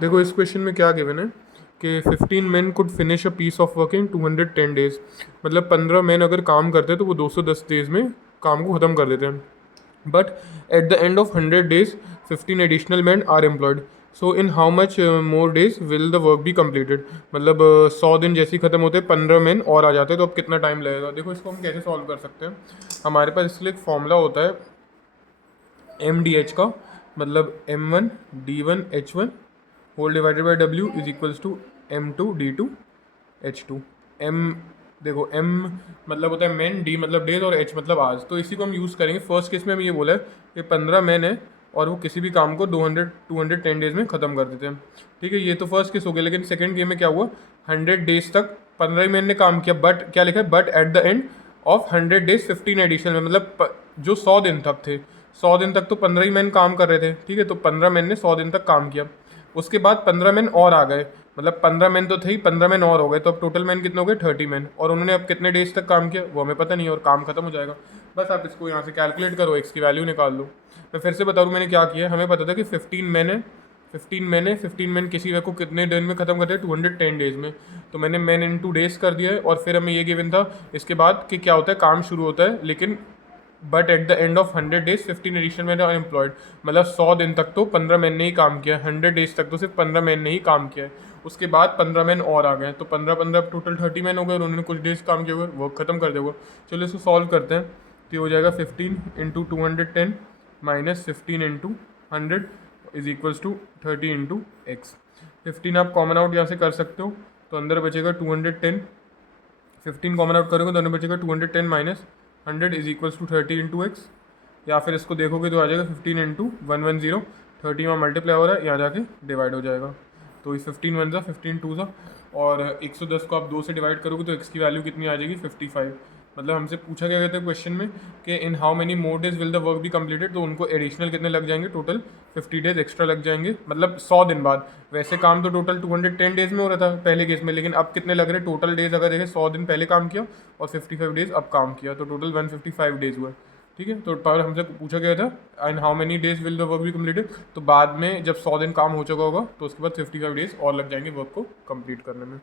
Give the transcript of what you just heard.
देखो इस क्वेश्चन में क्या गिवन है कि 15 men could finish a piece of work in 210 days, मतलब 15 men अगर काम करते हैं तो वो 210 डेज में काम को ख़त्म कर देते हैं. But at the end of 100 days 15 additional men are employed. So in how much more days will the work be completed. मतलब 100 दिन जैसे ही ख़त्म होते हैं 15 men और आ जाते हैं, तो अब कितना टाइम लगेगा. देखो इसको हम कैसे सॉल्व कर सकते हैं. हमारे पास इसके लिए एक फॉर्मूला होता है एम डी एच का, मतलब M1 D1 H1 whole divided by W is equals to M2 D2 H2. M, देखो M मतलब होता है मैन, D मतलब डेज और H मतलब आज. तो इसी को हम यूज़ करेंगे. फर्स्ट केस में हम ये बोला है कि 15 मैन है और वो किसी भी काम को 210 डेज में ख़त्म कर देते हैं. ठीक है, ये तो फर्स्ट केस हो गया. लेकिन सेकंड केस में क्या हुआ, 100 डेज तक 15 ही मैन ने काम किया, बट क्या लिखा है, but at the end of 100 days 15 additional में, मतलब जो 100 दिन तक थे, 100 दिन तक तो 15 ही मैन काम कर रहे थे. ठीक है, तो 15 मैन ने 100 दिन तक काम किया. उसके बाद 15 मैन और आ गए, मतलब 15 मैन तो थे ही, 15 मैन और हो गए, तो अब टोटल मैन कितने हो गए, 30 मैन. और उन्होंने अब कितने डेज तक काम किया वो हमें पता नहीं है, और काम खत्म हो जाएगा. बस आप इसको यहाँ से कैलकुलेट करो, एक्स की वैल्यू निकाल लो. मैं फिर से बता दूँ मैंने क्या किया है. हमें पता था कि 15 मैन है, 15 मैन किसी वे को कितने दिन में ख़त्म करते हैं, 210 डेज में. तो मैंने मैन इंटू डेज कर दिया है. और फिर हमें ये गिवन था इसके बाद कि क्या होता है, काम शुरू होता है लेकिन but at the end of 100 days 15 additional man are employed. मतलब 100 दिन तक तो 15 मैन ने ही काम किया है, 100 डेज तक तो सिर्फ 15 मैन ने ही काम किया है. उसके बाद 15 मैन और आ गए, तो 15 टोटल 30 मैन हो गए और उन्होंने कुछ डेज काम किया हुआ, वर्क खत्म कर दिया होगा. चलो इसको सॉल्व करते हैं. तो ये हो जाएगा 15 into 210 minus 15 into 100 is equals to 30 into x. 15 आप कॉमन आउट यहाँ से कर सकते हो, तो अंदर बचेगा 210. 15 कॉमन आउट करोगे तो अंदर बचेगा 210 minus 100 is equals to 30 into x. या फिर इसको देखोगे तो आ जाएगा 15 इंटू 110. 30 वहाँ मल्टीप्लाई हो रहा है, यहाँ जाके डिवाइड हो जाएगा. तो ये 15 वन सा 15 टू सा, और 110 को आप 2 से डिवाइड करोगे तो एक्स की वैल्यू कितनी आ जाएगी, 55. मतलब हमसे पूछा गया था क्वेश्चन में कि in how many more days will the work be completed. तो उनको एडिशनल कितने लग जाएंगे, टोटल 50 डेज एक्स्ट्रा लग जाएंगे, मतलब 100 दिन बाद. वैसे काम तो टोटल 210 डेज में हो रहा था पहले केस में, लेकिन अब कितने लग रहे टोटल डेज, अगर देखें 100 दिन पहले काम किया और 55 डेज अब काम किया, तो टोटल 155 डेज हुआ. ठीक है, तो पर हमसे पूछा गया था and how many days will the work be completed. तो बाद में जब 100 दिन काम हो चुका होगा तो उसके बाद 55 डेज और लग जाएंगे वर्क को कंप्लीट करने में.